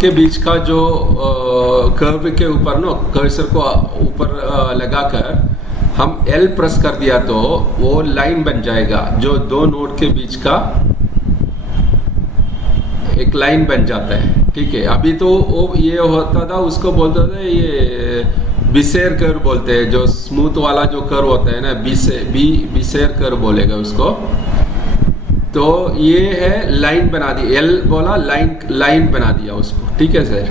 के बीच का जो कर्व के ऊपर ना कर्सर को ऊपर लगाकर हम L प्रेस कर दिया तो वो लाइन बन जाएगा, जो दो नोड के बीच का एक लाइन बन जाता है। ठीक है, अभी तो वो ये होता था, उसको बोलते थे ये बिसेर कर्व बोलते हैं, जो स्मूथ वाला जो कर्व होता है ना, बिसेर कर्व बोलेगा उसको। तो ये है लाइन बना दी, L बोला लाइन बना दिया उसको। ठीक है सर,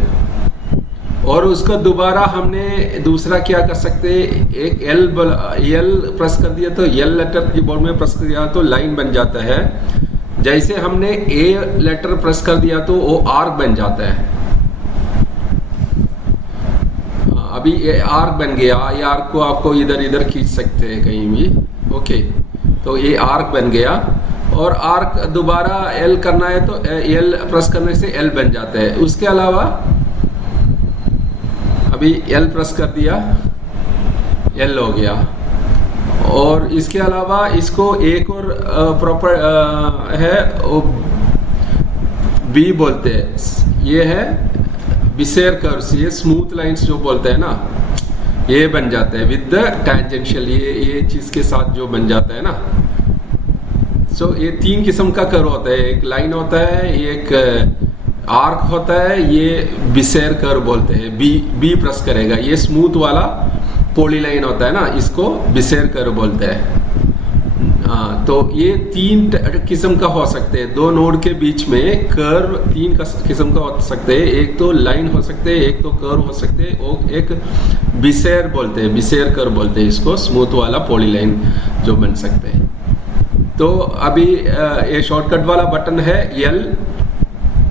और उसको दोबारा हमने दूसरा क्या कर सकते हैं, एक L प्रेस कर दिया तो L लेटर कीबोर्ड में प्रेस कर दिया तो लाइन बन जाता है। जैसे हमने A लेटर प्रेस कर दिया तो वो आर्क बन जाता है। अभी ये आर्क बन गया, ये आर्क को आपको इधर इधर खींच सकते हैं कहीं भी। ओके, तो ये आर्क बन गया, और आर्क दोबारा L करना है तो L प्रेस करने से L बन जाता है। उसके अलावा अभी L प्रेस कर दिया, L हो गया। और इसके अलावा इसको एक और प्रॉपर है, B बोलते हैं, ये है बिसेर कर्व्स, ये स्मूथ लाइंस जो बोलते हैं ना, ये बन जाते हैं विद द टैंजेंशियल, ये चीज के साथ जो बन जाता है ना। सो ये तीन किस्म का कर्व होता है, एक लाइन होता है, एक आर्क होता है, ये बिसेर कर्व बोलते हैं। बी प्रेस करेगा, ये स्मूथ वाला पोली लाइन होता है ना, इसको बिसेर कर्व बोलते हैं। हाँ, तो ये तीन किस्म का हो सकते हैं, दो नोड के बीच में कर्व तीन किस्म का हो सकते हैं। एक तो लाइन हो सकते हैं, एक तो कर्व हो सकते हैं, और एक बिसेर बोलते हैं, बिसेर कर्व बोलते हैं इसको, स्मूथ वाला पोली लाइन जो बन सकते हैं। तो अभी ये शॉर्टकट वाला बटन है L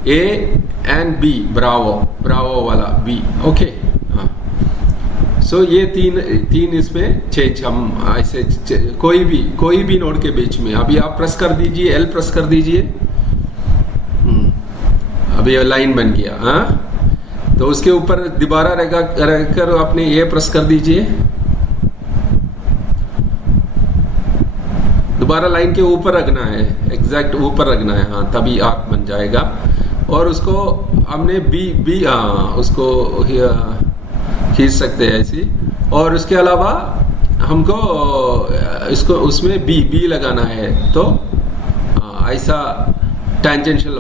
A and B, Bravo वाला B। ओके, हाँ, सो ये तीन इसमें चेंज हम ऐसे कोई भी नोड के बीच में। अभी आप प्रेस कर दीजिए, L प्रेस कर दीजिए, अभी ये लाइन बन गया। हाँ, तो उसके ऊपर दोबारा रहकर आपने ये प्रेस कर दीजिए, दोबारा लाइन के ऊपर रखना है, एग्जैक्ट ऊपर रखना है। हाँ, तभी आर्क बन जाएगा। और उसको हमने बी उसको खींच सकते हैं ऐसी। और उसके अलावा हमको इसको उसमें बी लगाना है, तो ऐसा टैंजेंशियल।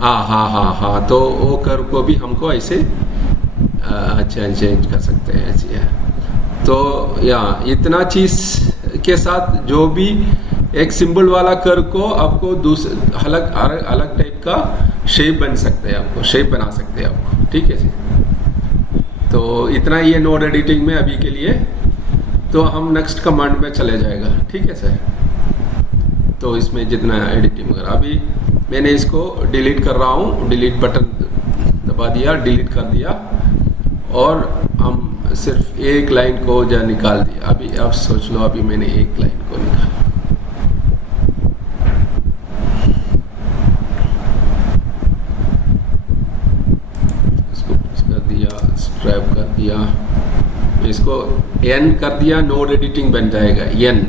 हाँ, तो वो कर्व को भी हमको ऐसे चेंज कर सकते हैं ऐसे है। तो इतना चीज के साथ जो भी एक सिंबल वाला कर्व को आपको अलग टाइप का शेप बन सकते हैं, आपको शेप बना सकते हैं आपको। ठीक है जी, तो इतना ही है नोड एडिटिंग में अभी के लिए। तो हम नेक्स्ट कमांड में चले जाएगा। ठीक है सर, तो इसमें जितना एडिटिंग वगैरह, अभी मैंने इसको डिलीट कर रहा हूँ, डिलीट बटन दबा दिया, डिलीट कर दिया, और हम सिर्फ एक लाइन को जो निकाल दिया। अभी आप सोच लो, अभी मैंने एक लाइन को निकाला, इसको कर दिया, स्ट्रैप कर दिया, इसको N कर दिया, नोड एडिटिंग बन जाएगा। N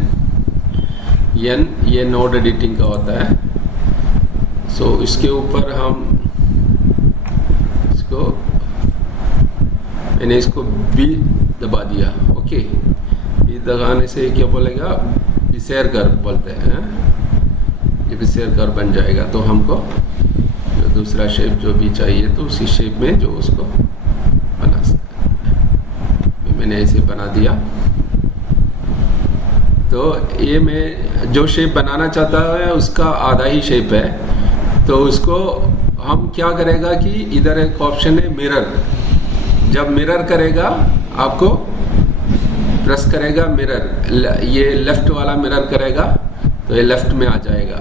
ये नोड एडिटिंग का होता है। सो इसके ऊपर हम इसको, मैंने इसको B दबा दिया। ओके, B दबाने से क्या बोलेगा, बिसेर कर्व बोलते हैं। ये बिसेर कर्व बन जाएगा। तो हमको जो दूसरा शेप जो भी चाहिए तो उसी शेप में जो उसको बना सकते हैं। मैंने ऐसे बना दिया। तो ये मैं जो शेप बनाना चाहता है उसका आधा ही शेप है। तो उसको हम क्या करेगा कि इधर एक ऑप्शन है मिरर। जब मिरर करेगा, आपको प्रेस करेगा मिरर, ये लेफ्ट वाला मिरर करेगा तो ये लेफ्ट में आ जाएगा,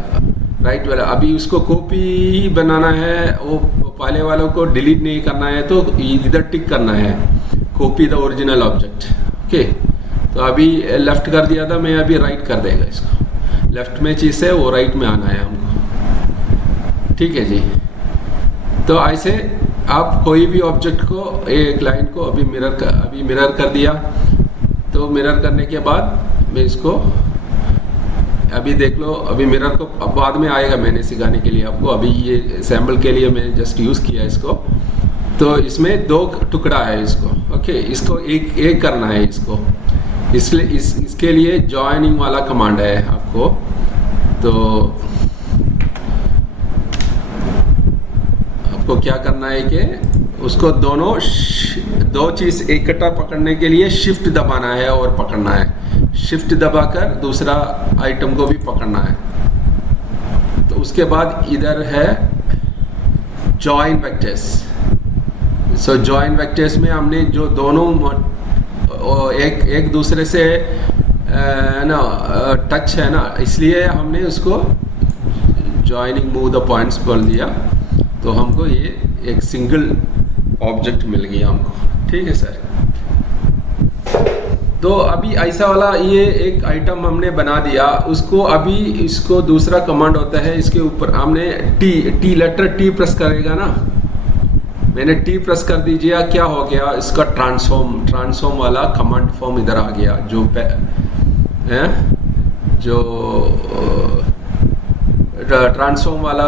राइट वाला। अभी उसको कॉपी बनाना है, वो पहले वालों को डिलीट नहीं करना है, तो इधर टिक करना है, copy the original object. Okay, तो अभी लेफ्ट कर दिया था मैं, अभी राइट कर देगा इसको। लेफ्ट में चीज़ है वो राइट में आना है हमको। ठीक है जी, तो ऐसे आप कोई भी ऑब्जेक्ट को, एक लाइन को अभी मिरर कर दिया। तो मिरर करने के बाद मैं इसको अभी देख लो, अभी मिरर को अब बाद में आएगा मैंने सिखाने के लिए आपको, अभी ये सैम्पल के लिए मैंने जस्ट यूज़ किया इसको। तो इसमें 2 टुकड़ा है इसको, ओके, इसको एक करना है इसको, इसलिए इसके लिए जॉइनिंग वाला कमांड है आपको। तो आपको क्या करना है कि उसको दो चीज़ इकट्ठा पकड़ने के लिए शिफ्ट दबाना है और पकड़ना है, शिफ्ट दबाकर दूसरा आइटम को भी पकड़ना है। तो उसके बाद इधर है join vectors. So join vectors में हमने जो दोनों एक दूसरे से ना टच है ना, इसलिए हमने उसको जॉइनिंग मूव द पॉइंट्स बोल दिया। तो हमको ये एक सिंगल ऑब्जेक्ट मिल गया हमको, ठीक है सर। तो अभी ऐसा वाला ये एक आइटम हमने बना दिया, उसको अभी इसको दूसरा कमांड होता है, इसके ऊपर हमने टी लेटर टी प्रेस करेगा ना, मैंने टी प्रेस कर दीजिए, क्या हो गया, इसका ट्रांसफॉर्म वाला कमांड फॉर्म इधर आ गया, जो ट्रांसफॉर्म वाला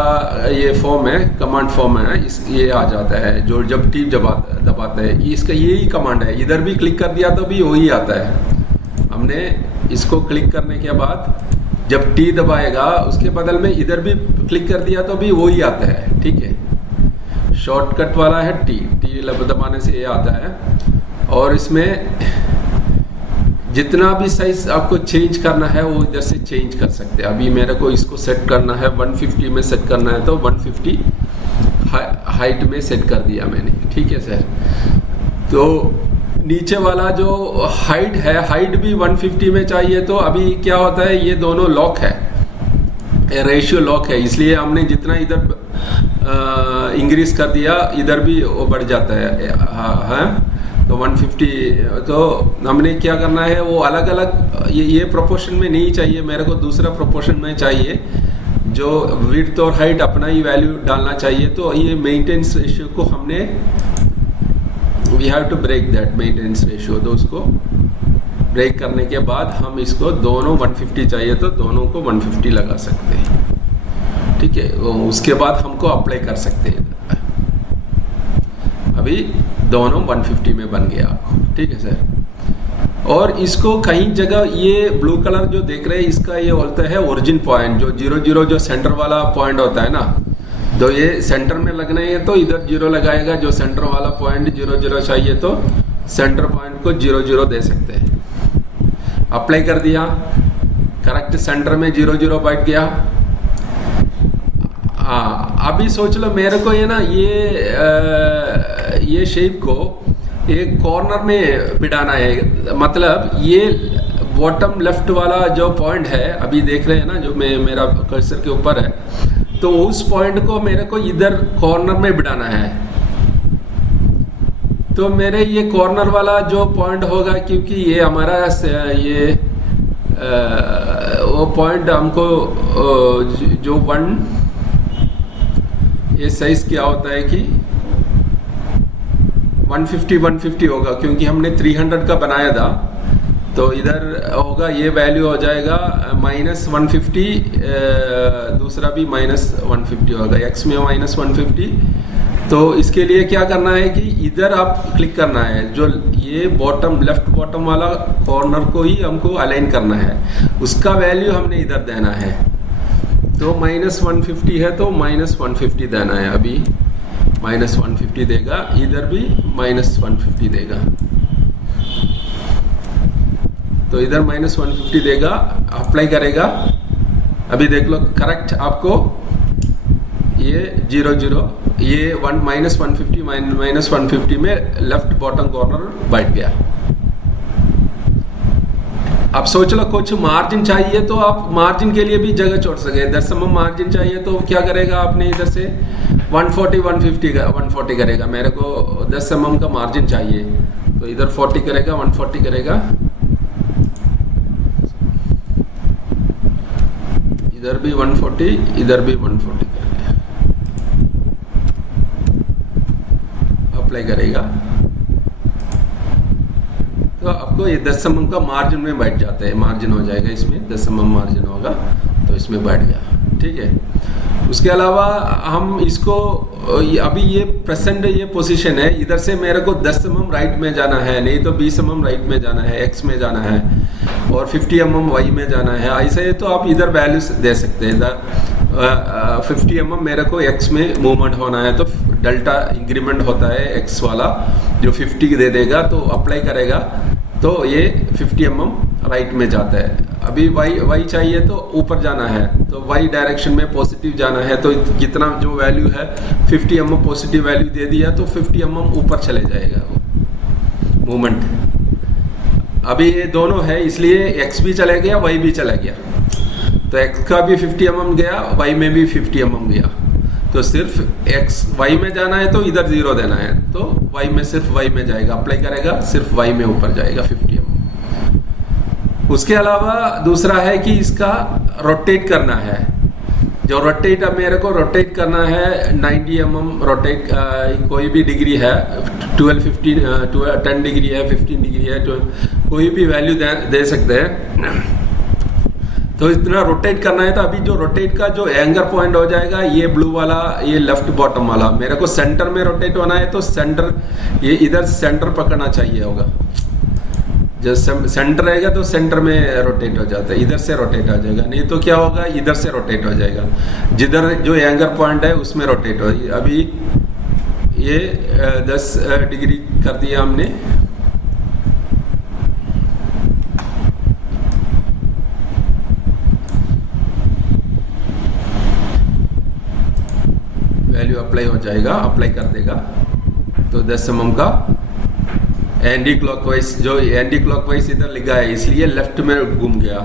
ये फॉर्म है, कमांड फॉर्म है, ये आ जाता है जो जब टी दबाता है, इसका यही कमांड है। इधर भी क्लिक कर दिया तो भी वही आता है। हमने इसको क्लिक करने के बाद जब टी दबाएगा उसके बदल में इधर भी क्लिक कर दिया तो भी वही आता है, ठीक है। शॉर्टकट वाला है टी दबाने से ये आता है। और इसमें जितना भी साइज आपको चेंज करना है वो इधर से चेंज कर सकते हैं। अभी मेरे को इसको सेट करना है 150 में सेट करना है, तो 150 हाइट में सेट कर दिया मैंने, ठीक है सर। तो नीचे वाला जो हाइट है, हाइट भी 150 में चाहिए। तो अभी क्या होता है, ये दोनों लॉक है, रेशियो लॉक है, इसलिए हमने जितना इधर इंक्रीज कर दिया इधर भी वो बढ़ जाता है। हाँ, तो 150। तो हमने क्या करना है, वो अलग अलग ये प्रोपोर्शन में नहीं चाहिए मेरे को, दूसरा प्रोपोर्शन में चाहिए, जो विड्थ और हाइट अपना ही वैल्यू डालना चाहिए। तो ये मेंटेनेंस रेशियो को हमने we have to break that maintenance ratio. तो उसको ब्रेक करने के बाद हम इसको दोनों 150 चाहिए तो दोनों को 150 लगा सकते हैं, ठीक है। उसके बाद हमको अप्लाई कर सकते हैं। अभी दोनों 150 में बन गया आपको, ठीक है सर। और इसको कहीं जगह ये ब्लू कलर जो देख रहे हैं, इसका ये बोलता है ओरिजिन पॉइंट, जो 0 जो सेंटर वाला पॉइंट होता है ना, तो ये सेंटर में लगना है तो इधर 0 लगाएगा। जो सेंटर वाला पॉइंट 0 चाहिए तो सेंटर पॉइंट को 0 दे सकते हैं। अप्लाई कर दिया, करेक्ट सेंटर में 0 बैठ गया। अभी सोच लो मेरे को ये ना ये शेप को एक कॉर्नर में बिठाना है, मतलब ये बॉटम लेफ्ट वाला जो पॉइंट है अभी देख रहे हैं ना, जो मेरा कर्सर के ऊपर है, तो उस पॉइंट को मेरे को इधर कॉर्नर में बिठाना है। तो मेरे ये कॉर्नर वाला जो पॉइंट होगा, क्योंकि ये हमारा ये वो पॉइंट हमको जो ये साइज क्या होता है कि 150 होगा, क्योंकि हमने 300 का बनाया था। तो इधर होगा, ये वैल्यू हो जाएगा -150, दूसरा भी -150 होगा, x में -150। तो इसके लिए क्या करना है कि इधर आप क्लिक करना है, जो ये लेफ्ट बॉटम वाला कॉर्नर को ही हमको अलाइन करना है, उसका वैल्यू हमने इधर देना है। तो -150 है तो -150 देना है। अभी -150 देगा, इधर भी -150 देगा, तो इधर -150 देगा, अप्लाई करेगा। अभी देख लो करेक्ट, आपको ये 0 ये -150 में लेफ्ट बॉटम कॉर्नर बैठ गया। अब सोच लो कुछ मार्जिन चाहिए तो आप मार्जिन के लिए भी जगह छोड़ सके। 10 mm मार्जिन चाहिए तो क्या करेगा, आपने इधर से 140 करेगा। मेरे को 10 mm का मार्जिन चाहिए तो इधर 40 करेगा, 140 करेगा, इधर भी 140, इधर भी 140 करेगा, अप्लाई करेगा। तो तो आपको ये 10 mm का मार्जिन में बैठ जाता है, मार्जिन हो जाएगा इसमें, 10 mm मार्जिन होगा तो इसमें बैठ गया। ठीक है। उसके अलावा हम इसको अभी ये प्रेजेंट ये पोजीशन है, इधर से मेरे को 10 mm राइट में जाना है, नहीं तो 20 mm राइट में जाना है, एक्स में जाना है, और 50 mm वाई में जाना है। ऐसे ही तो आप इधर वैल्यू दे सकते हैं। 50 mm मेरे को एक्स में मूवमेंट होना है, तो डेल्टा इंक्रीमेंट होता है एक्स वाला, जो 50 दे देगा तो अप्लाई करेगा तो ये 50 mm राइट में जाता है। अभी वाई चाहिए तो ऊपर जाना है, तो वाई डायरेक्शन में पॉजिटिव जाना है, तो जितना जो वैल्यू है 50 mm पॉजिटिव वैल्यू दे दिया तो 50 mm ऊपर चले जाएगा वो मूवमेंट। अभी ये दोनों है, इसलिए एक्स भी चला गया, वाई भी चला गया, तो एक्स का भी 50 mm गया, वाई में भी 50 mm गया। तो सिर्फ एक्स वाई में जाना है तो इधर 0 देना है, तो वाई में सिर्फ वाई में जाएगा, अप्लाई करेगा सिर्फ वाई में ऊपर जाएगा 50 mm। उसके अलावा दूसरा है कि इसका रोटेट करना है। जो रोटेट, अब मेरे को रोटेट करना है 90 mm रोटेट, कोई भी डिग्री है, 12, 15, 10 डिग्री है, 15 डिग्री है, कोई भी वैल्यू दे सकते हैं। तो इतना रोटेट करना है, तो अभी जो रोटेट का जो एंगर पॉइंट हो जाएगा ये ब्लू वाला, ये लेफ्ट बॉटम वाला, मेरे को सेंटर में रोटेट होना है, तो सेंटर ये इधर सेंटर पकड़ना चाहिए होगा। जब सेंटर रहेगा तो सेंटर में रोटेट हो जाता है, इधर से रोटेट हो जाएगा, नहीं तो क्या होगा इधर से रोटेट हो जाएगा, जिधर जो एंगर पॉइंट है उसमें रोटेट हो। अभी ये 10 डिग्री कर दिया हमने, वैल्यू अप्लाई हो जाएगा, अप्लाई कर देगा तो 10 mm का एंटी क्लॉकवाइज, जो एंटी क्लॉकवाइज इधर लिखा है इसलिए लेफ्ट में घूम गया।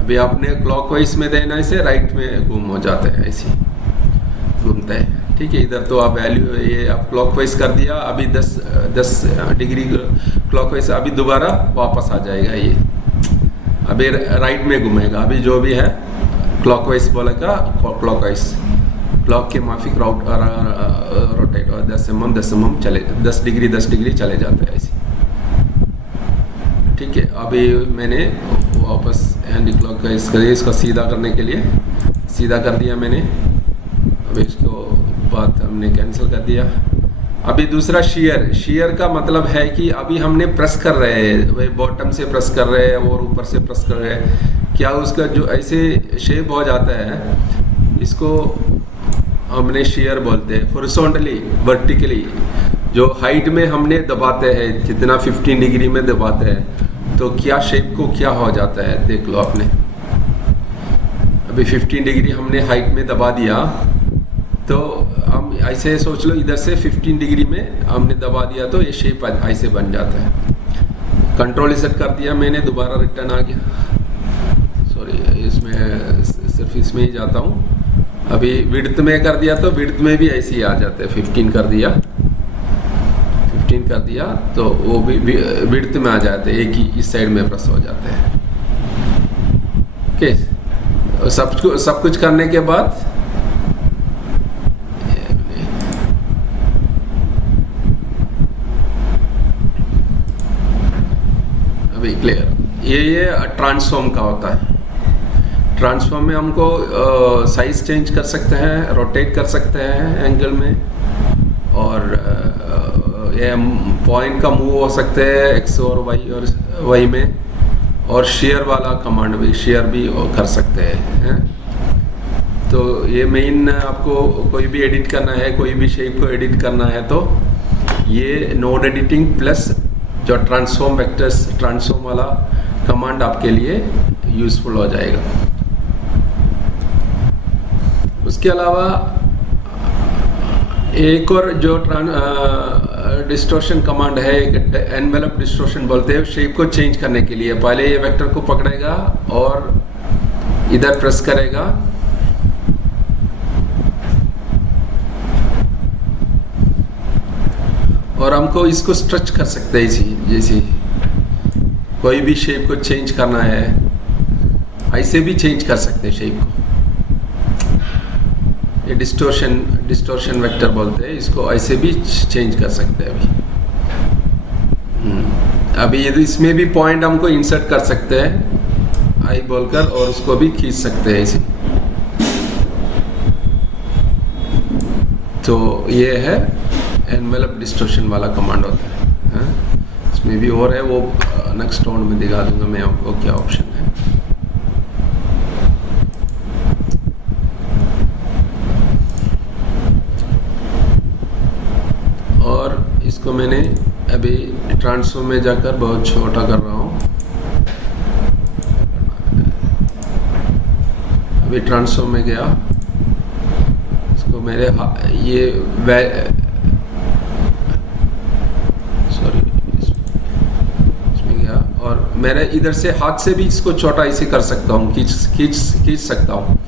अभी आपने क्लॉकवाइज में देना से राइट में घूम हो जाता है, ऐसे घूमता है। ठीक है, इधर तो आप वैल्यू ये आप क्लॉकवाइज कर दिया, अभी 10 डिग्री क्लॉकवाइज, अभी दोबारा वापस आ जाएगा, ये अभी राइट में घूमेगा। अभी जो भी है क्लॉकवाइज बोलेगा, क्लॉकवाइज क्लॉक के माफिक रोटेट और 10 mm चले, 10 डिग्री चले जाते हैं ऐसे। ठीक है, अभी मैंने वापस एंटी क्लॉक का इसको सीधा करने के लिए सीधा कर दिया मैंने। अभी इसको बात हमने कैंसिल कर दिया। अभी दूसरा शेयर का मतलब है कि अभी हमने प्रेस कर रहे हैं, वही बॉटम से प्रेस कर रहे हैं और ऊपर से प्रेस कर रहे हैं, क्या उसका जो ऐसे शेप हो जाता है, इसको हमने शेयर बोलते हैं। हॉरिजॉन्टली वर्टिकली जो हाइट में हमने दबाते हैं, जितना 15 डिग्री में दबाते हैं, तो क्या शेप को क्या हो जाता है देख लो आपने। अभी 15 डिग्री हमने हाइट में दबा दिया, तो हम ऐसे सोच लो इधर से 15 डिग्री में हमने दबा दिया तो ये शेप ऐसे बन जाता है। कंट्रोल सेट कर दिया मैंने, दोबारा रिटर्न आ गया। सॉरी, इसमें सिर्फ इसमें ही जाता हूँ। अभी विड्थ में कर दिया तो विड्थ में भी ऐसे ही आ जाते हैं। 15 कर दिया, 15 कर दिया तो वो भी विड्थ में आ जाते हैं, एक ही इस साइड में प्रेस हो जाते हैं। ओके, सब कुछ करने के बाद अभी क्लियर, ये ट्रांसफॉर्म का होता है। ट्रांसफॉर्म में हमको साइज चेंज कर सकते हैं, रोटेट कर सकते हैं एंगल में, और ये पॉइंट का मूव हो सकते हैं एक्स और वाई में, और शेयर वाला कमांड भी शेयर भी कर सकते हैं। तो ये मेन आपको कोई भी एडिट करना है, कोई भी शेप को एडिट करना है, तो ये नोड एडिटिंग प्लस जो ट्रांसफॉर्म वेक्टर्स ट्रांसफॉर्म वाला कमांड आपके लिए यूजफुल हो जाएगा। उसके अलावा एक और जो डिस्टोर्शन कमांड है, एक एनवेलप डिस्टोर्शन बोलते हैं, शेप को चेंज करने के लिए। पहले ये वेक्टर को पकड़ेगा और इधर प्रेस करेगा, और हमको इसको स्ट्रेच कर सकते हैं जैसे कोई भी शेप को चेंज करना है, ऐसे भी चेंज कर सकते हैं शेप को। ये डिस्टोर्शन वेक्टर बोलते हैं इसको, ऐसे भी चेंज कर सकते हैं। अभी अभी इसमें भी पॉइंट हमको इंसर्ट कर सकते हैं आई बोलकर, और उसको भी खींच सकते हैं इसे। तो ये है एनवेलप डिस्टॉर्शन वाला कमांड होता है। इसमें भी और है, वो नेक्स्ट राउंड में दिखा दूंगा मैं आपको क्या ऑप्शन है। और इसको मैंने अभी ट्रांसफॉर्म में जाकर बहुत छोटा कर रहा हूँ। अभी ट्रांसफॉर्म में गया, इसको मेरे ये सॉरी इसमें गया, और मेरे इधर से हाथ से भी इसको छोटा इसे कर सकता हूँ, खींच सकता हूँ।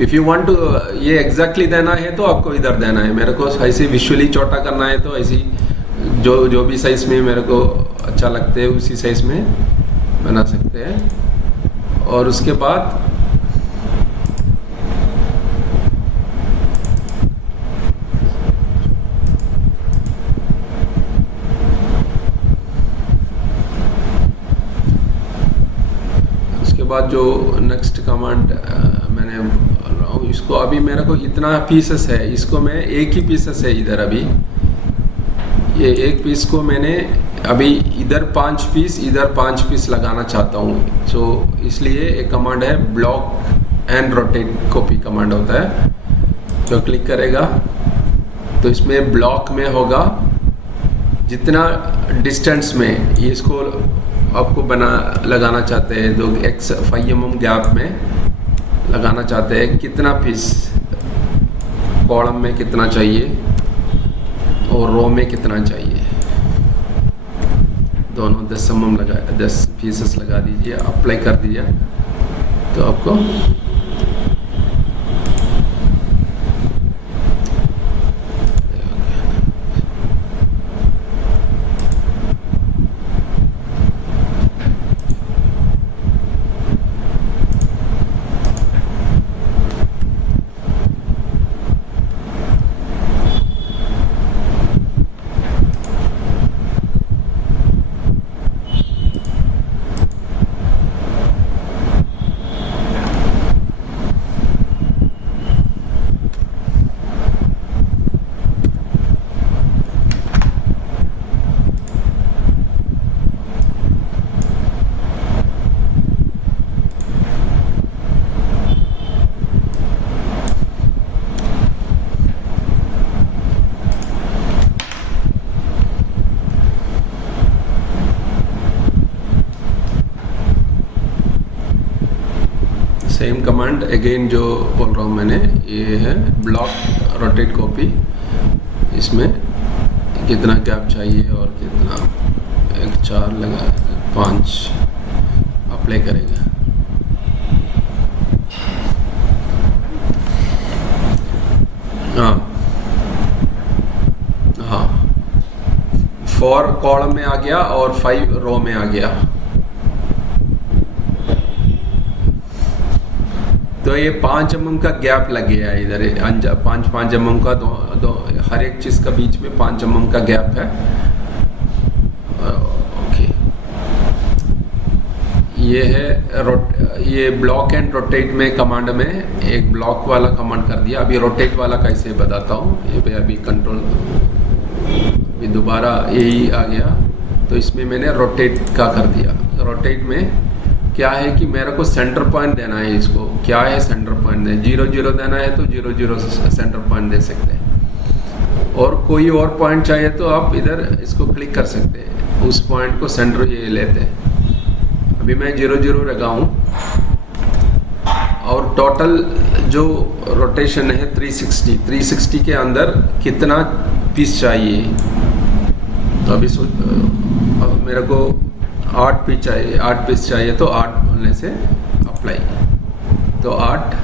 इफ़ यू वांट टू ये एग्जैक्टली देना है तो आपको इधर देना है, मेरे को ऐसे विजुअली छोटा करना है तो ऐसी जो भी साइज में मेरे को अच्छा लगते है उसी साइज में बना सकते हैं। और उसके बाद जो नेक्स्ट कमांड मैंने इसको अभी मेरे को इतना पीसेस है, इसको मैं एक ही पीसेस है इधर, अभी ये एक पीस को मैंने अभी इधर 5 पीस इधर 5 पीस लगाना चाहता हूँ। सो इसलिए एक कमांड है block and rotate copy command होता है। जो क्लिक करेगा तो इसमें ब्लॉक में होगा जितना डिस्टेंस में इसको आपको लगाना चाहते हैं, तो x 5 mm गैप में लगाना चाहते हैं, कितना पीस कॉलम में कितना चाहिए और रो में कितना चाहिए, दोनों 10 mm 10 पीसेस लगा दीजिए, अप्लाई कर दीजिए तो आपको सेम कमांड अगेन जो बोल रहा हूँ मैंने, ये है ब्लॉक रोटेट कॉपी। इसमें कितना गैप चाहिए और कितना, 1 4 लगा 5 अप्लाई करेगा। हाँ 4 कॉलम में आ गया और 5 रो में आ गया। तो ये 5 mm का गैप लग गया है इधर, 5 mm का दो हर एक चीज का बीच में 5 mm का गैप है। ओके, ये है ये ब्लॉक एंड रोटेट में कमांड में एक ब्लॉक वाला कमांड कर दिया। अभी रोटेट वाला कैसे बताता हूँ। ये पे अभी कंट्रोल अभी दोबारा यही आ गया, तो इसमें मैंने रोटेट का कर दिया। रोटेट में क्या है कि मेरे को सेंटर पॉइंट देना है। इसको क्या है सेंटर पॉइंट है, 0 0 देना है तो 0 0 सेंटर पॉइंट दे सकते हैं, और कोई और पॉइंट चाहिए तो आप इधर इसको क्लिक कर सकते हैं, उस पॉइंट को सेंटर ये लेते हैं। अभी मैं 0 0 लगा हूँ और टोटल जो रोटेशन है 360 के अंदर कितना पीस चाहिए। तो अभी मेरे को 8 पीस चाहिए तो 8 बोलने से अप्लाई, तो 8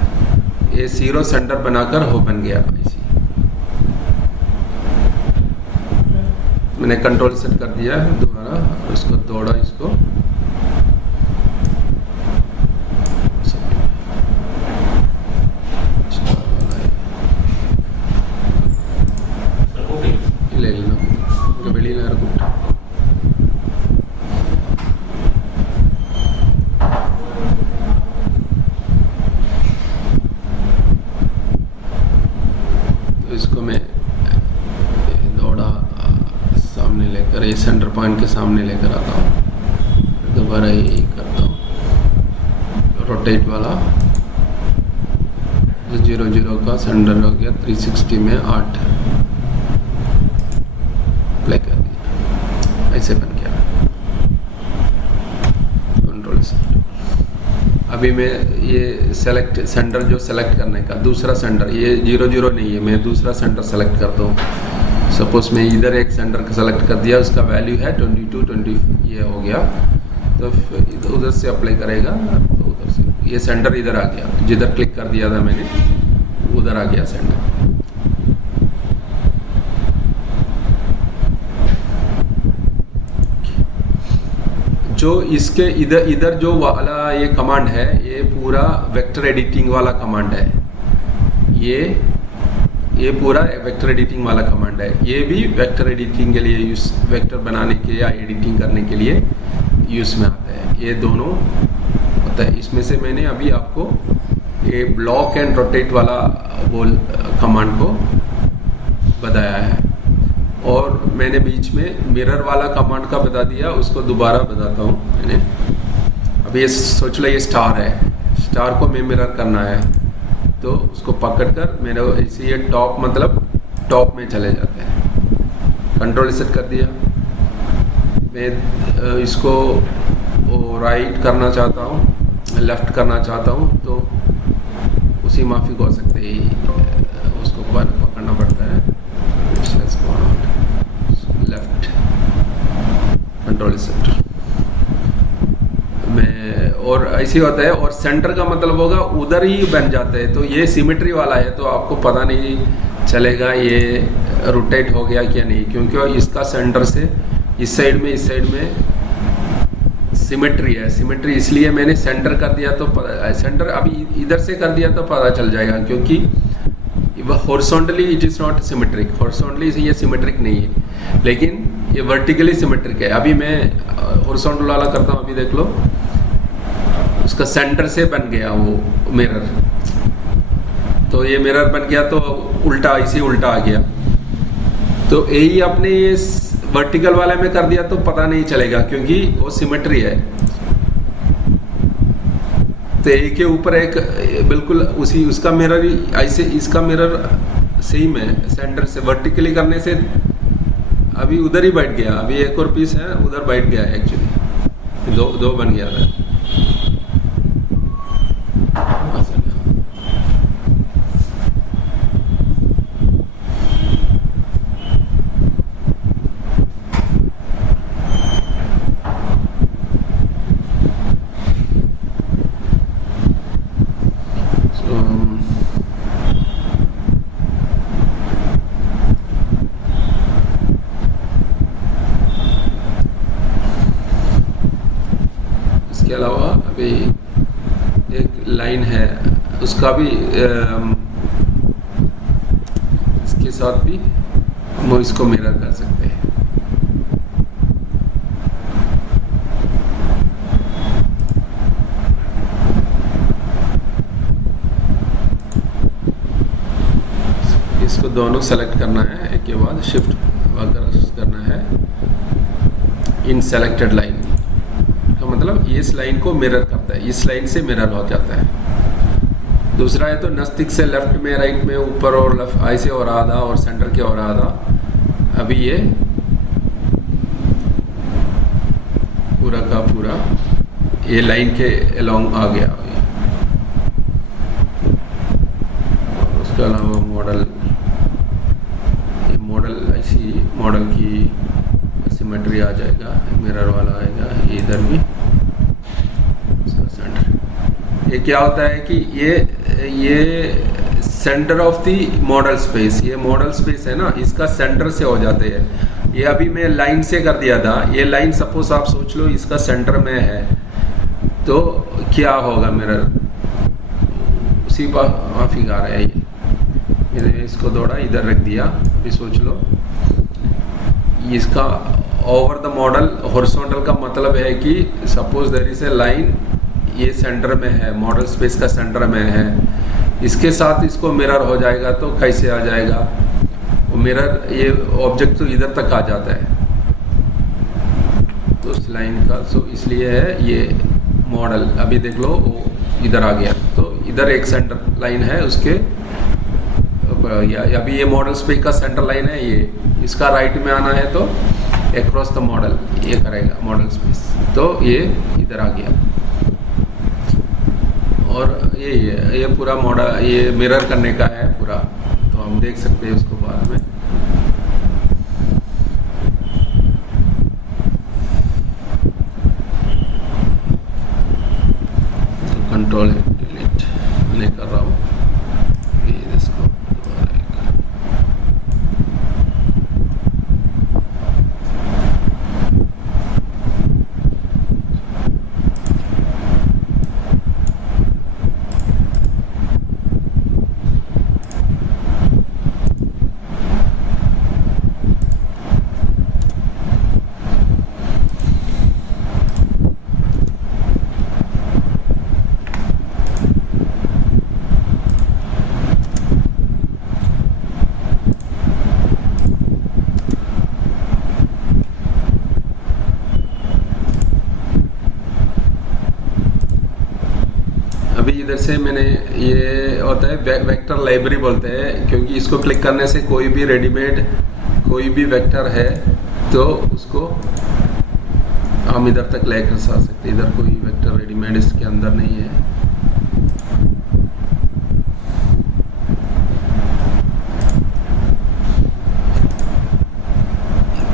ये 0 सेंटर बनाकर हो बन गया। इसी मैंने कंट्रोल सेट कर दिया है दोबारा, इसको दौड़ा, इसको ले लेना, வெளியில இருக்கும்। कर ये सेंटर पॉइंट के सामने लेकर आता हूँ, दोबारा यही करता हूँ, रोटेट वाला जो 0 0 का सेंटर हो गया 360 में 8 प्ले कर दिया, ऐसे बन गया। कंट्रोल से अभी मैं ये सेलेक्ट सेंटर जो सेलेक्ट करने का दूसरा सेंटर, ये 0 0 नहीं है, मैं दूसरा सेंटर सेलेक्ट करता हूँ। सपोज मैं इधर एक सेंटर का सेलेक्ट कर दिया, उसका वैल्यू है 22 20 ये हो गया, तो उधर से अप्लाई करेगा तो उधर से ये सेंटर इधर आ गया, जिधर क्लिक कर दिया था मैंने उधर आ गया सेंटर। जो इसके इधर इधर जो वाला ये कमांड है, ये पूरा वेक्टर एडिटिंग वाला कमांड है, ये पूरा वेक्टर एडिटिंग वाला कमांड है। ये भी वेक्टर एडिटिंग के लिए यूज, वेक्टर बनाने के या एडिटिंग करने के लिए यूज में आता है। ये दोनों होता है। इसमें से मैंने अभी आपको ये ब्लॉक एंड रोटेट वाला वो कमांड को बताया है, और मैंने बीच में मिरर वाला कमांड का बता दिया, उसको दोबारा बताता हूँ मैंने। अब ये सोच लो ये स्टार है, स्टार को मैं मिरर करना है, तो उसको पकड़कर मेरे इसे ये टॉप मतलब टॉप में चले जाते हैं। कंट्रोल सेट कर दिया, मैं इसको राइट करना चाहता हूँ, लेफ्ट करना चाहता हूँ, तो उसी माफिक हो सकते ही उसको पकड़ना पड़ता है। लेफ्ट कंट्रोल सेट में, और ऐसे होता है। और सेंटर का मतलब होगा उधर ही बन जाता है, तो ये सिमेट्री वाला है, तो आपको पता नहीं चलेगा ये रोटेट हो गया क्या नहीं, क्योंकि इसका सेंटर से इस साइड में सिमेट्री है। सिमेट्री इसलिए मैंने सेंटर कर दिया, तो सेंटर अभी इधर से कर दिया तो पता चल जाएगा, क्योंकि horizontally it is not symmetric, horizontally ये सिमेट्रिक नहीं है, लेकिन ये वर्टिकली सिमेट्रिक है। अभी मैं हॉरिजॉन्टल वाला करता हूँ, अभी देख लो उसका सेंटर से बन गया वो मिरर, तो ये मिरर बन गया, तो उल्टा इसी उल्टा आ गया। तो यही आपने ये वर्टिकल वाले में कर दिया तो पता नहीं चलेगा, क्योंकि वो सिमेट्री है। तो एक के ऊपर एक बिल्कुल उसी उसका मिरर ऐसे, इसका मिरर सेम है, सेंटर से वर्टिकली करने से अभी उधर ही बैठ गया। अभी एक और पीस है उधर बैठ गया है, एक्चुअली दो बन गया था। इसके अलावा अभी एक लाइन है, उसका भी इसके साथ भी हम इसको मिरर कर सकते हैं। इसको दोनों सेलेक्ट करना है, एक के बाद शिफ्ट करना है इन सेलेक्टेड लाइन का मतलब ये इस लाइन को मिरर करता है, इस लाइन से मिरर हो जाता है। दूसरा है तो नज़दीक से लेफ्ट में, राइट में, ऊपर और लेफ्ट ऐसे और आधा, और सेंटर के और आधा। अभी ये पूरा का पूरा ये लाइन के अलोंग आ गया। और उसके अलावा मॉडल ऐसी मॉडल की सिमेट्री आ जाएगा, मिरर वाला आएगा, ये इधर भी इसका सेंटर। ये क्या होता है कि ये centre of the model space, ये मॉडल स्पेस है ना, इसका सेंटर से हो जाते हैं। ये अभी मैं लाइन से कर दिया था, ये लाइन सपोज आप सोच लो इसका सेंटर में है, तो क्या होगा मिरर उसी पर माफी आ रहा है। ये इसको दौड़ा इधर रख दिया, अभी सोच लो इसका ओवर द मॉडल हॉरिजॉन्टल का मतलब है कि suppose there is a line, ये सेंटर में है, मॉडल स्पेस का सेंटर में है, इसके साथ इसको मिरर हो जाएगा तो कैसे आ जाएगा वो मिरर, ये ऑब्जेक्ट तो इधर तक आ जाता है। तो उस लाइन का, सो इसलिए है ये मॉडल। अभी देख लो वो इधर आ गया, तो इधर एक सेंटर लाइन है उसके, अभी ये मॉडल स्पेस का सेंटर लाइन है, ये इसका राइट में आना है तो अक्रॉस द मॉडल ये करेगा मॉडल स्पेस, तो ये इधर आ गया। और ये पूरा मॉडल ये मिरर करने का है पूरा, तो हम देख सकते हैं उसको बाद में। तो कंट्रोल डिलीट मैं कर रहा हूँ इसको दोबारा एक। अभी इधर से मैंने ये होता है वेक्टर लाइब्रेरी बोलते हैं, क्योंकि इसको क्लिक करने से कोई भी रेडीमेड कोई भी वेक्टर है तो उसको हम इधर तक लेकर आ सकते हैं। इधर कोई वेक्टर रेडीमेड इसके अंदर नहीं है।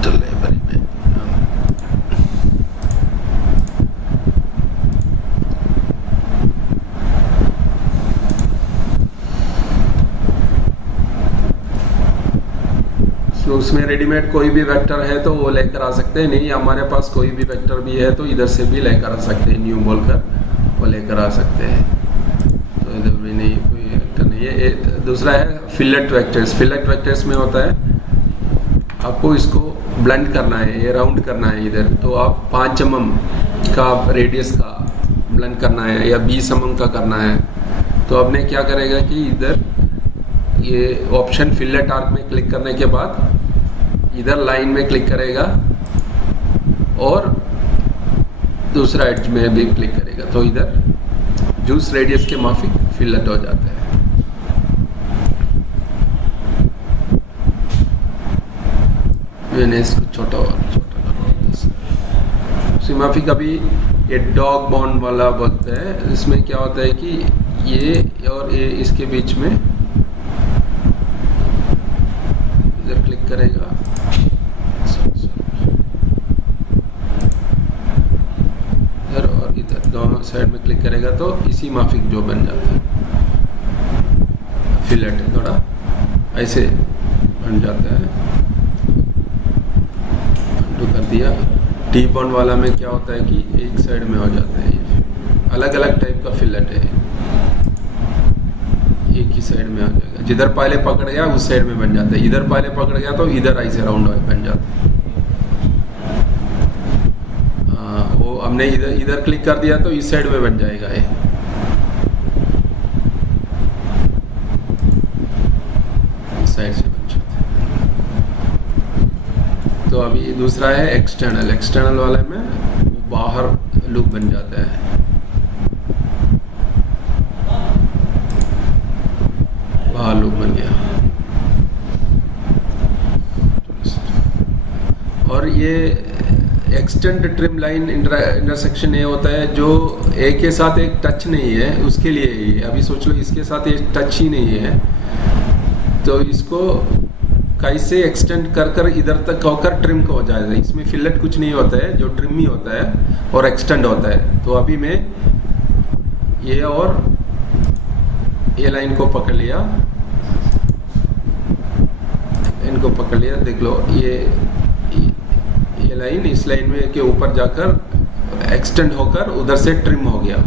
तो लाइब्रेरी में तो उसमें रेडीमेड कोई भी वेक्टर है तो वो लेकर आ सकते हैं। नहीं हमारे पास कोई भी वेक्टर भी है तो इधर से भी लेकर आ सकते हैं, न्यू बोलकर वो लेकर आ सकते हैं। तो इधर भी नहीं कोई वेक्टर नहीं है। दूसरा है फिलेट वेक्टर्स। फिलेट वेक्टर्स में होता है आपको इसको ब्लेंड करना है, ये राउंड करना है इधर, तो आप 5 mm का रेडियस का ब्लेंड करना है या 20 mm का करना है। तो आपने क्या करेगा कि इधर ये ऑप्शन फिलेट आर्क में क्लिक करने के बाद इधर लाइन में क्लिक करेगा और दूसरा एड्ज में भी क्लिक करेगा, तो इधर जूस रेडियस के माफिक फिलेट हो जाता है। मैंने इसको छोटा और छोटा करवा दिया। माफिक अभी ये डॉग बॉन्ड वाला बोलते हैं। इसमें क्या होता है कि ये और ये इसके बीच में इधर क्लिक करेगा, इधर और इधर दोनों साइड में क्लिक करेगा तो इसी माफिक जो बन जाता है फिलेट, थोड़ा ऐसे बन जाता है। अंडू कर दिया। टी बॉन्ड वाला में क्या होता है कि एक साइड में हो जाता है। अलग अलग टाइप का फिलेट है, एक ही साइड में आ जाएगा। जिधर पहले पकड़ गया उस साइड में बन जाता है, इधर पहले पकड़ गया तो इधर ऐसे राउंड बन जाता है। वो हमने इधर क्लिक कर दिया तो इस साइड में बन जाएगा ये। इस साइड से बन जाता है। तो अभी दूसरा है एक्सटर्नल। एक्सटर्नल वाले में वो बाहर लूप बन जाता है। लूप बन गया। और ये एक्सटेंड ट्रिम लाइन इंटरसेक्शन ये होता है जो एक के साथ एक टच नहीं है, उसके लिए ही। अभी सोच लो इसके साथ ये टच ही नहीं है, तो इसको कैसे एक्सटेंड कर कर इधर तक होकर ट्रिम का हो जाएगा। इसमें फिलेट कुछ नहीं होता है, जो ट्रिम ही होता है और एक्सटेंड होता है। तो अभी मैं ये और ये लाइन को पकड़ लिया, इनको पकड़ लिया। देख लो ये लाइन इस लाइन में के ऊपर जाकर एक्सटेंड होकर उधर से ट्रिम हो गया।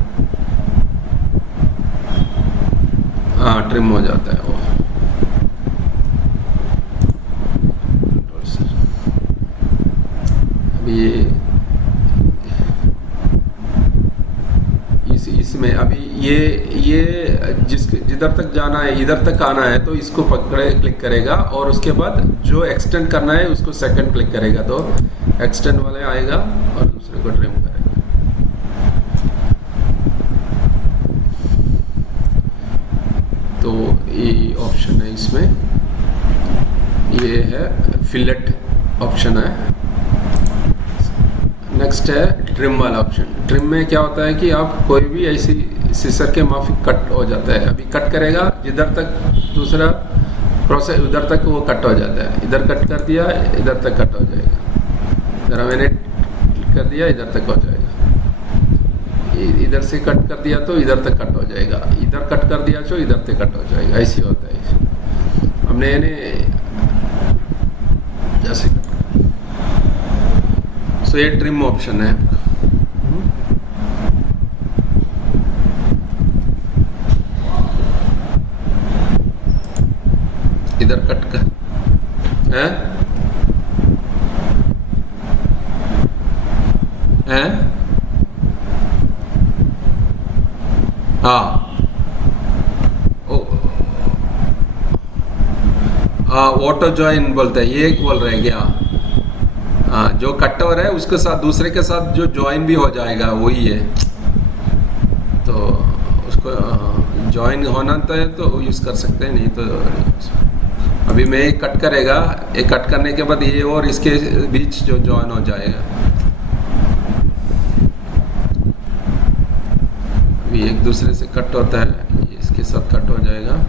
हाँ, ट्रिम हो जाता है वो। अभी इसमें अभी ये जिधर तक जाना है, इधर तक आना है तो इसको पकड़े क्लिक करेगा, और उसके बाद जो एक्सटेंड करना है उसको सेकंड क्लिक करेगा तो एक्सटेंड वाले आएगा और दूसरे को ट्रिम करेगा। तो ये ऑप्शन है इसमें, ये है फिलेट ऑप्शन है। नेक्स्ट है ट्रिम वाला ऑप्शन। ट्रिम में क्या होता है कि आप कोई भी ऐसी सीसर के माफिक कट हो जाता है, अभी कट करेगा जिधर तक दूसरा प्रोसेस उधर तक वो कट हो जाता है, इधर कट कर दिया इधर तक कट हो जाएगा, जरा मैंने कर दिया इधर तक हो जाएगा, इधर से कट कर दिया तो इधर तक कट हो जाएगा, इधर कट कर दिया तो इधर तक कट हो जाएगा, ऐसी होता है। हमने जैसे सो ये ट्रिम ऑप्शन है। इधर कट कर है ऑटो ज्वाइन बोलते हैं, ये बोल रहे हैं क्या? हाँ, जो कट हो रहा है उसके साथ दूसरे के साथ जो ज्वाइन भी हो जाएगा वही है। तो उसको ज्वाइन होना तो यूज़ कर सकते हैं, नहीं तो अभी मैं एक कट करेगा, एक कट करने के बाद ये और इसके बीच जो ज्वाइन हो जाएगा, अभी एक दूसरे से कट होता है, इसके साथ कट हो जाएगा,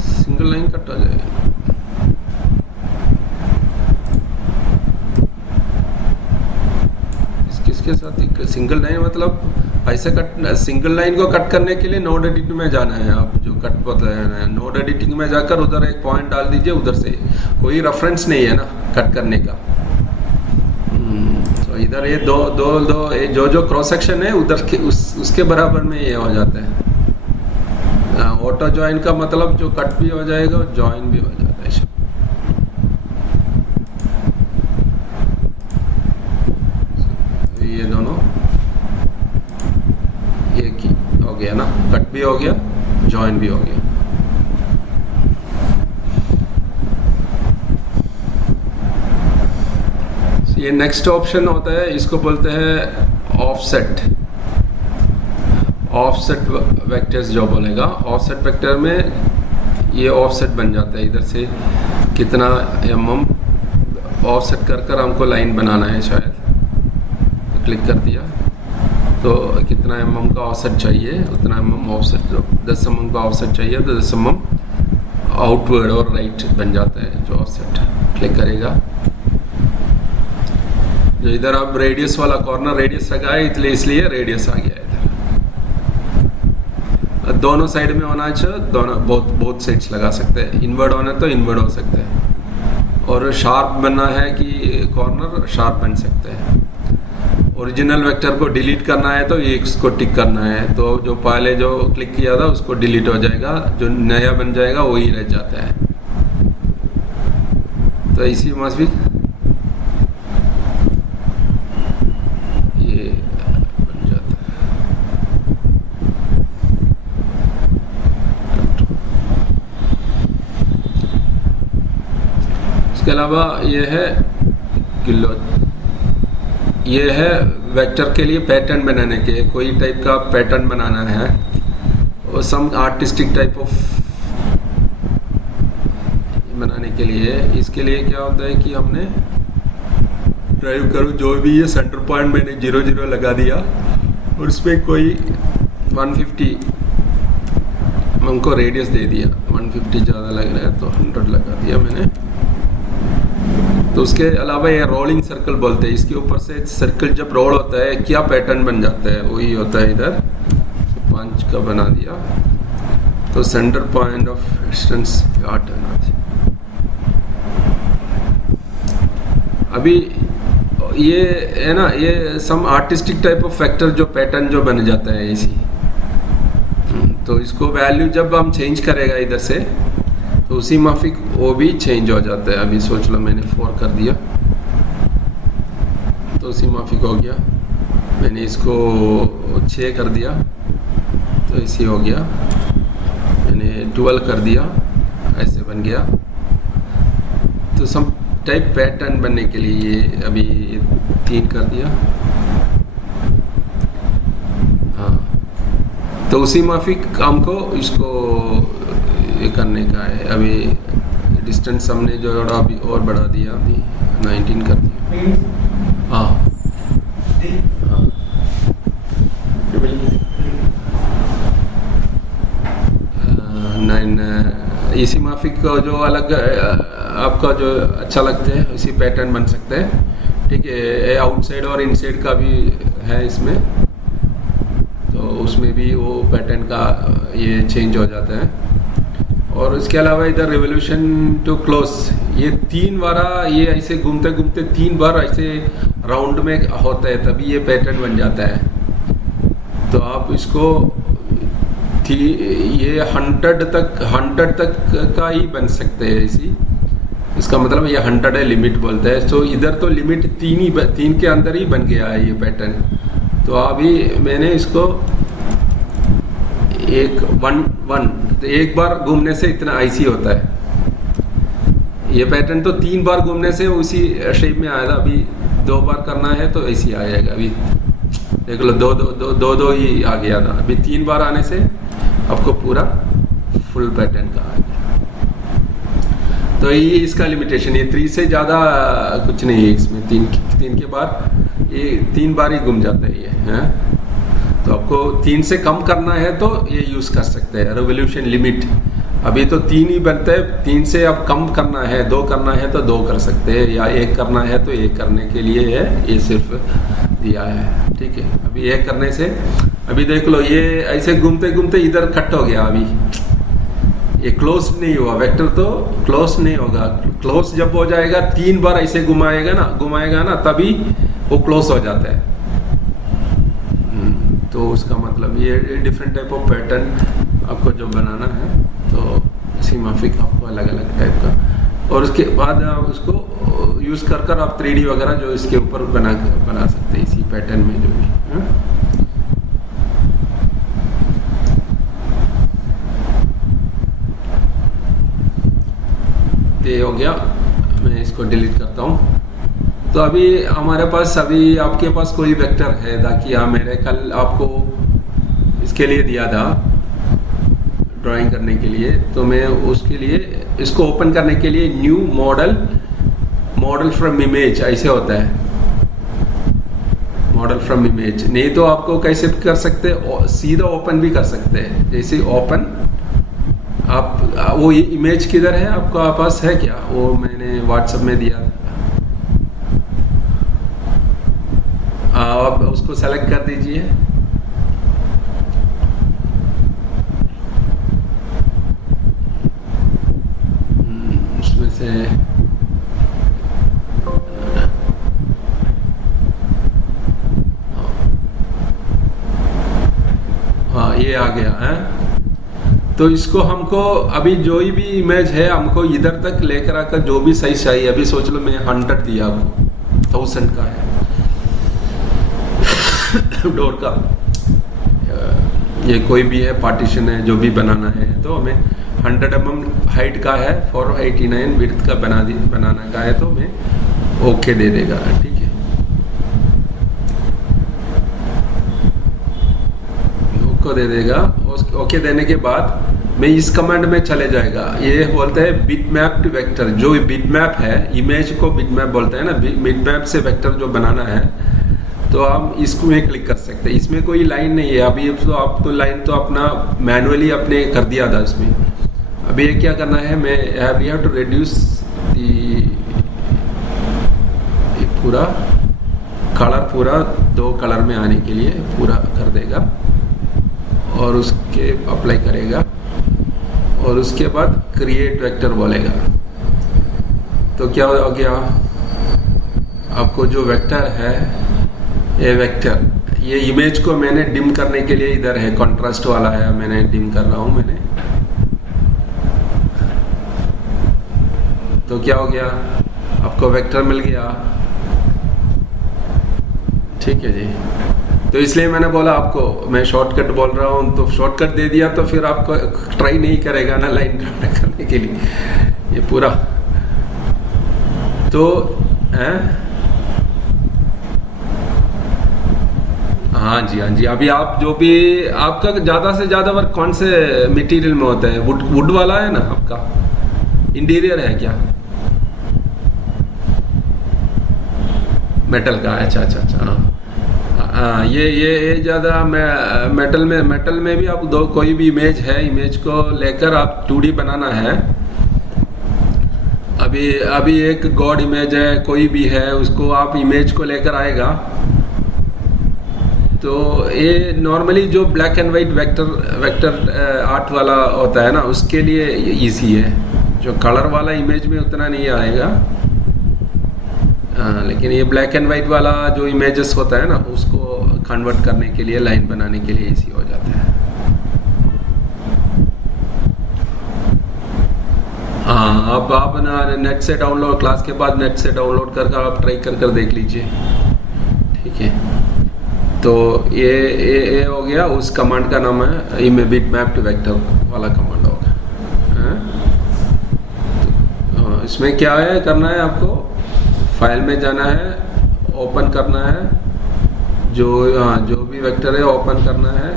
सिंगल लाइन कट हो जाएगा। इसके साथ एक सिंगल लाइन, मतलब ऐसे कट, सिंगल लाइन को कट करने के लिए नोड एडिटिंग में जाना है। आप जो कट बताया है नोड एडिटिंग में जाकर उधर एक पॉइंट डाल दीजिए, उधर से कोई रेफरेंस नहीं है ना कट करने का। तो इधर ये दो ये जो क्रॉस सेक्शन है उधर के उसके बराबर में ये हो जाता है। ऑटो ज्वाइन का मतलब जो कट भी हो जाएगा और ज्वाइन भी हो जाता है। ये दोनों एक ही हो गया ना, कट भी हो गया ज्वाइन भी हो गया। ये नेक्स्ट ऑप्शन होता है, इसको बोलते हैं ऑफसेट। ऑफसेट वेक्टर्स जो बोलेगा, ऑफसेट वेक्टर में ये ऑफसेट बन जाता है, इधर से कितना ऑफसेट कर हमको लाइन बनाना है शायद, तो क्लिक कर दिया तो कितना का ऑफसेट चाहिए उतना ऑफसेट, 10 का ऑफसेट चाहिए तो 10 आउटवर्ड और राइट बन जाता है जो ऑफसेट। क्लिक करेगा, जो इधर अब रेडियस वाला कॉर्नर रेडियस लगा है इसलिए रेडियस आ गया है इधर। दोनों साइड में होना चाहिए, दोनों बहुत साइड्स लगा सकते हैं, इनवर्ड होना तो इनवर्ड हो सकते हैं, और शार्प बनना है कि कॉर्नर शार्प बन सकते हैं। ओरिजिनल वेक्टर को डिलीट करना है तो ये इसको टिक करना है, तो जो पहले जो क्लिक किया था उसको डिलीट हो जाएगा, जो नया बन जाएगा वही रह जाता है। तो इसी मस्ट भी ये बन जाता है। इसके अलावा ये है ये है वेक्टर के लिए पैटर्न बनाने के, कोई टाइप का पैटर्न बनाना है और सम आर्टिस्टिक टाइप ऑफ बनाने के लिए। इसके लिए क्या होता है कि हमने ड्राइव करो जो भी ये सेंटर पॉइंट मैंने 0 0 लगा दिया और उसमें कोई 150 हमको रेडियस दे दिया, 150 ज़्यादा लग रहा है तो 100 लगा दिया मैंने। तो उसके अलावा ये रोलिंग सर्कल बोलते हैं, इसके ऊपर से सर्कल जब रोल होता है क्या पैटर्न बन जाता है वही होता है। इधर 5 का बना दिया तो सेंटर पॉइंट ऑफ डिस्टेंस 8 बना दिया। अभी ये है ना, ये सम आर्टिस्टिक टाइप ऑफ फैक्टर जो पैटर्न जो बन जाता है इसी, तो इसको वैल्यू जब हम चेंज करेगा इधर से तो उसी माफिक वो भी चेंज हो जाता है। अभी सोच लो मैंने 4 कर दिया तो उसी माफिक हो गया, मैंने इसको 6 कर दिया तो ऐसे हो गया, मैंने 12 कर दिया ऐसे बन गया। तो सम टाइप पैटर्न बनने के लिए ये अभी 3 कर दिया। हाँ, तो उसी माफिक हमको इसको ये करने का है। अभी डिस्टेंस हमने जो अभी और बढ़ा दिया, अभी 19 कर दिया। हाँ हाँ, इसी माफिक को जो अलग आपका जो अच्छा लगता है इसी पैटर्न बन सकते हैं। ठीक है, आउटसाइड और इनसाइड का भी है इसमें, तो उसमें भी वो पैटर्न का ये चेंज हो जाता है। और इसके अलावा इधर रिवोल्यूशन टू क्लोज, ये 3 बार ये ऐसे घूमते घूमते 3 बार ऐसे राउंड में होता है, तभी ये पैटर्न बन जाता है। तो आप इसको ये 100 तक का ही बन सकते हैं इसी, इसका मतलब ये 100 है लिमिट बोलते हैं। तो इधर तो लिमिट 3 के अंदर ही बन गया है ये पैटर्न। तो अभी मैंने इसको 1 तो एक बार घूमने से इतना ऐसी होता है। ये पैटर्न तो 3 बार घूमने से उसी शेप में आएगा। अभी 2 बार करना है तो ऐसी आ जाएगा। अभी देख लो, दो ही आ गया था। अभी 3 बार आने से आपको पूरा फुल पैटर्न का आ गया। तो ये इसका लिमिटेशन, ये 3 से ज़्यादा कुछ नहीं है इसमें। 3 के बाद ये 3 बार ही घूम जाता है ये है। तो आपको 3 से कम करना है तो ये यूज़ कर सकते हैं रिवोल्यूशन लिमिट। अभी तो 3 ही बनता है, 3 से अब कम करना है, 2 करना है तो 2 कर सकते हैं, या 1 करना है तो 1 करने के लिए है ये सिर्फ दिया है। ठीक है, अभी 1 करने से अभी देख लो ये ऐसे घूमते घूमते इधर कट हो गया। अभी ये क्लोज नहीं हुआ, वेक्टर तो क्लोज नहीं होगा। क्लोज जब हो जाएगा 3 बार ऐसे घुमाएगा ना तभी वो क्लोज हो जाता है। तो उसका मतलब ये डिफरेंट टाइप ऑफ पैटर्न आपको जो बनाना है, तो इसी माफिक आपको अलग अलग टाइप का। और उसके बाद आप उसको यूज़ कर आप 3D वगैरह जो इसके ऊपर बना सकते हैं इसी पैटर्न में जो भी है। ये हो गया, मैं इसको डिलीट करता हूँ। तो अभी हमारे पास, अभी आपके पास कोई वेक्टर है ताकि मेरे कल आपको इसके लिए दिया था ड्राइंग करने के लिए, तो मैं उसके लिए इसको ओपन करने के लिए न्यू मॉडल फ्रॉम इमेज ऐसे होता है, मॉडल फ्रॉम इमेज। नहीं तो आपको कैसे कर सकते हैं, सीधा ओपन भी कर सकते हैं। जैसे ओपन आप वो इमेज किधर है आपका पास है क्या, वो मैंने व्हाट्सएप में दिया, आप उसको सेलेक्ट कर दीजिए। उसमें से हाँ ये आ गया है। तो इसको हमको अभी जो भी इमेज है हमको इधर तक लेकर आकर जो भी साइज चाहिए, अभी सोच लो मैं 100 दिया आपको, 1000 का है डोर का, ये कोई भी है पार्टीशन है जो भी बनाना है, तो हमें 100 mm हाइट का है, 489 विड्थ का बनाना का है, तो मैं ओके दे देगा। ठीक है, ओके दे देगा। ओके देने के बाद मैं इस कमांड में चले जाएगा। ये बोलते हैं बिटमैप्ड वेक्टर, जो बिटमैप है इमेज को बिटमैप बोलते हैं ना, बिटमैप से वेक्टर जो बनाना है, तो हम इसको में क्लिक कर सकते हैं। इसमें कोई लाइन नहीं है अभी, तो आपको लाइन तो अपना मैनुअली अपने कर दिया था इसमें। अभी ये क्या करना है, मैं वी हैव टू रिड्यूस पूरा कलर, पूरा 2 कलर में आने के लिए पूरा कर देगा, और उसके अप्लाई करेगा, और उसके बाद क्रिएट वेक्टर बोलेगा। तो क्या हो गया, आपको जो वेक्टर है ये वेक्टर, ये इमेज को मैंने डिम करने के लिए इधर है, कॉन्ट्रास्ट वाला है, मैंने डिम कर रहा हूँ मैंने। तो क्या हो गया, आपको वेक्टर मिल गया। ठीक है जी। तो इसलिए मैंने बोला आपको, मैं शॉर्टकट बोल रहा हूँ, तो शॉर्टकट दे दिया तो फिर आपको ट्राई नहीं करेगा ना लाइन ड्रा करने के लिए ये पूरा। तो हाँ जी, हाँ जी। अभी आप जो भी, आपका ज़्यादा से ज़्यादा वर्क कौन से मटेरियल में होता है? वुड वाला है ना आपका? इंटीरियर है क्या? मेटल का? अच्छा अच्छा अच्छा। हाँ, ये ज़्यादा मेटल में भी आप दो कोई भी इमेज है, इमेज को लेकर आप 2D बनाना है। अभी एक गॉड इमेज है, कोई भी है, उसको आप इमेज को लेकर आएगा। तो ये नॉर्मली जो black and white vector art वाला होता है ना, उसके लिए इजी है। जो कलर वाला इमेज में उतना नहीं आएगा। लेकिन ये ब्लैक एंड वाइट वाला जो इमेजेस होता है ना, उसको कन्वर्ट करने के लिए, लाइन बनाने के लिए इजी हो जाता है। हाँ, अब आप ना नेट से डाउनलोड, क्लास के बाद नेट से डाउनलोड करके आप ट्राई कर देख लीजिए, ठीक है। तो ये हो गया, उस कमांड का नाम है बिट मैप टू वेक्टर वाला कमांड होगा। तो इसमें क्या है करना है आपको, फाइल में जाना है, ओपन करना है, जो भी वेक्टर है ओपन करना है।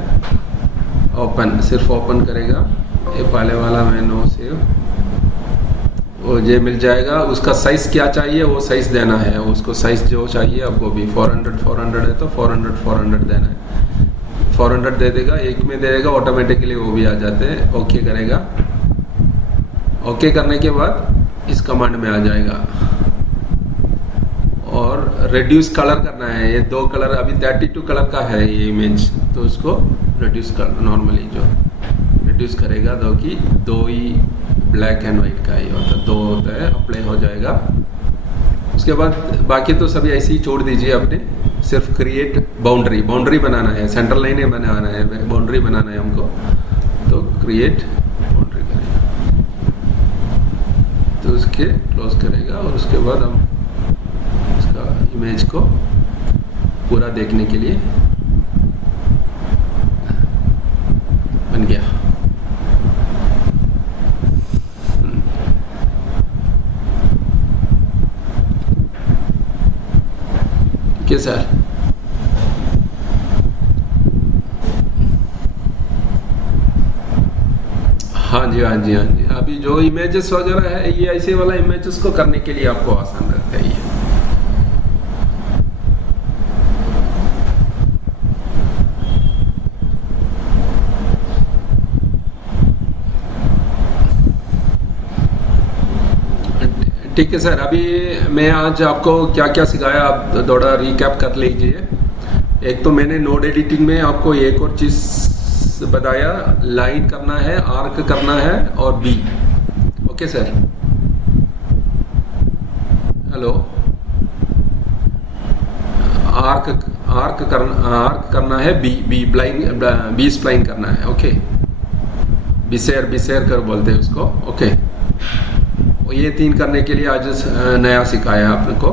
ओपन, सिर्फ ओपन करेगा, ये पहले वाला मैं नो सेव, वो ये मिल जाएगा। उसका साइज क्या चाहिए वो साइज देना है, उसको साइज जो चाहिए आपको भी 400 है तो 400 देना है। 400 दे देगा, एक में दे देगा, ऑटोमेटिकली वो भी आ जाते हैं। ओके करेगा, ओके करने के बाद इस कमांड में आ जाएगा। और रिड्यूस कलर करना है, ये 2 कलर, अभी 32 कलर का है ये इमेज, तो उसको रिड्यूस कर, नॉर्मली जो रिड्यूस करेगा 2 की 2 ही ब्लैक एंड वाइट का ही होता है, 2 होता है, अप्लाई हो जाएगा। उसके बाद बाकी तो सभी ऐसे ही छोड़ दीजिए आपने, सिर्फ क्रिएट बाउंड्री बनाना है, सेंटर लाइन बनाना है, बाउंड्री बनाना है हमको, तो क्रिएट बाउंड्री करेगा, तो उसके क्लोज करेगा। और उसके बाद हम उसका इमेज को पूरा देखने के लिए बन गया। क्या सर? हाँ जी, हाँ जी, हाँ जी। अभी जो इमेजेस वगैरह है, ये ऐसे वाला इमेजेस को करने के लिए आपको आसान रहता है ये। ठीक है सर, अभी मैं आज आपको क्या क्या सिखाया आप थोड़ा रिकैप कर लीजिए। एक तो मैंने नोड एडिटिंग में आपको एक और चीज़ बताया, लाइन करना है, आर्क करना है और बी। ओके सर, हेलो, आर्क करना है, बी स्प्लाइन करना है। ओके, बिसेर कर बोलते हैं उसको। ओके, ये 3 करने के लिए आज नया सिखाया आपको।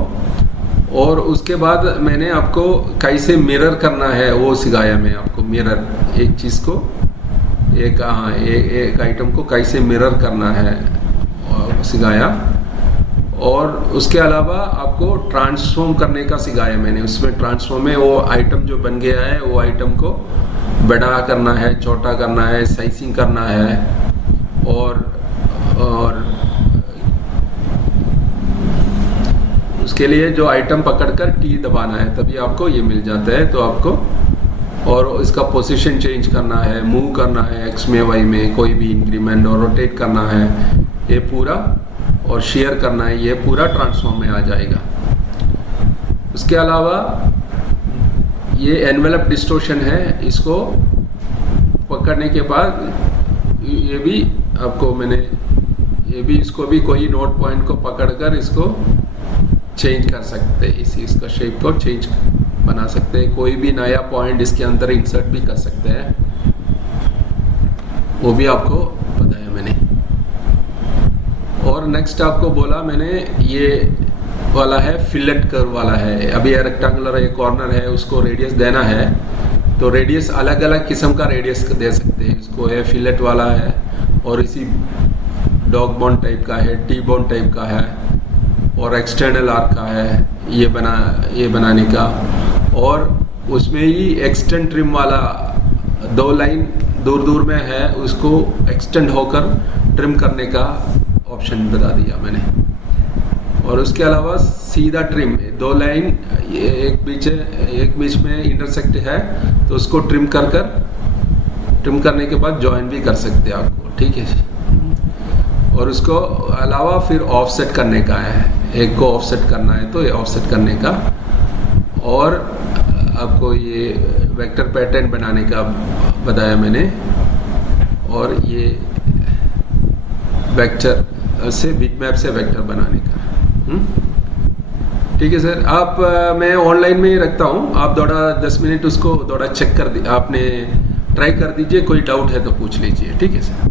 और उसके बाद मैंने आपको कैसे मिरर करना है वो सिखाया। मैं आपको मिरर, एक चीज़ को, एक आइटम को कैसे मिरर करना है सिखाया। और उसके अलावा आपको ट्रांसफॉर्म करने का सिखाया मैंने। उसमें ट्रांसफॉर्म में वो आइटम जो बन गया है, वो आइटम को बड़ा करना है, छोटा करना है, साइजिंग करना है, और उसके लिए जो आइटम पकड़कर टी दबाना है, तभी आपको ये मिल जाता है। तो आपको, और इसका पोजीशन चेंज करना है, मूव करना है एक्स में, वाई में, कोई भी इंक्रीमेंट, और रोटेट करना है ये पूरा, और शेयर करना है, ये पूरा ट्रांसफॉर्म में आ जाएगा। उसके अलावा ये एनवेलप डिस्टोर्शन है, इसको पकड़ने के बाद ये भी आपको मैंने, ये भी, इसको भी कोई नोट पॉइंट को पकड़कर इसको चेंज कर सकते हैं, इसका शेप को चेंज बना सकते हैं, कोई भी नया पॉइंट इसके अंदर इंसर्ट भी कर सकते हैं, वो भी आपको बताया मैंने। और नेक्स्ट आपको बोला मैंने, ये वाला है फिलेट कर्व वाला है। अभी रेक्टेंगुलर ये कॉर्नर है, उसको रेडियस देना है, तो रेडियस अलग अलग किस्म का रेडियस दे सकते हैं। इसको है फिलेट वाला है, और इसी डॉग बोन टाइप का है, टी बोन टाइप का है, और एक्सटर्नल आर्क का है ये बनाने का। और उसमें ही एक्सटेंड ट्रिम वाला 2 लाइन दूर दूर में है, उसको एक्सटेंड होकर ट्रिम करने का ऑप्शन बता दिया मैंने। और उसके अलावा सीधा ट्रिम 2 लाइन एक बीच में इंटरसेक्ट है, तो उसको ट्रिम करने के बाद जॉइन भी कर सकते हैं आपको, ठीक है। और उसको अलावा फिर ऑफसेट करने का है, एक को ऑफसेट करना है तो ये ऑफसेट करने का, और आपको ये वेक्टर पैटर्न बनाने का बताया मैंने, और ये वेक्टर से बिटमैप से वेक्टर बनाने का। ठीक है सर, आप मैं ऑनलाइन में ही रखता हूँ, आप थोड़ा 10 मिनट उसको थोड़ा चेक कर आपने ट्राई कर दीजिए, कोई डाउट है तो पूछ लीजिए, ठीक है सर।